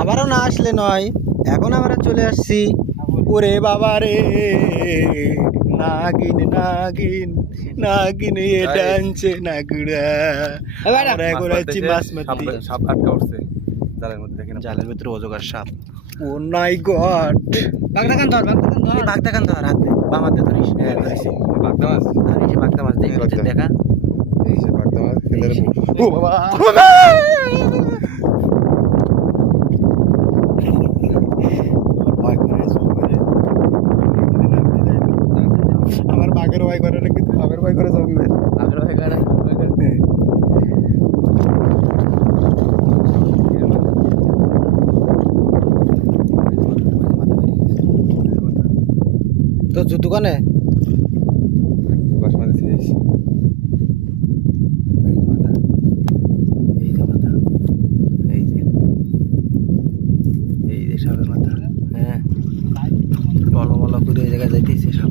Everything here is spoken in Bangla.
আবারও না আসলে নয়, এখন আমরা চলে আসছি। ওরে বাবা রে, নাগিন নাগিন নাগিন এ ডানছে নাগুড়া। আমরা এখন আছি মাছ মারতে। সাপ আটকা উঠছে জালের মধ্যে, দেখেন জালের ভিতরে অজগর সাপ। ও মাই গড, বাগদাকান ধর, বাগদাকান ধর হাতে, বাম হাতে ধরিস। হ্যাঁ ধরিছি। বাগদা মাছ, আর এই যে বাগদা মাছ দেখি দেখা। এই যে বাগদা মাছ খেলে। ও বাবা, আমার বাঘের ভয় করে না, কিন্তু বাঘের ভয় করে জমবে। বাগের ভাই গাড়া তো দোকানে বাস মাঝে ছিড়েছি। এই যে মাথা, এই যে সাপের মাথা। হ্যাঁ টলমল করে এই জায়গায় যাইতেছে সাপ।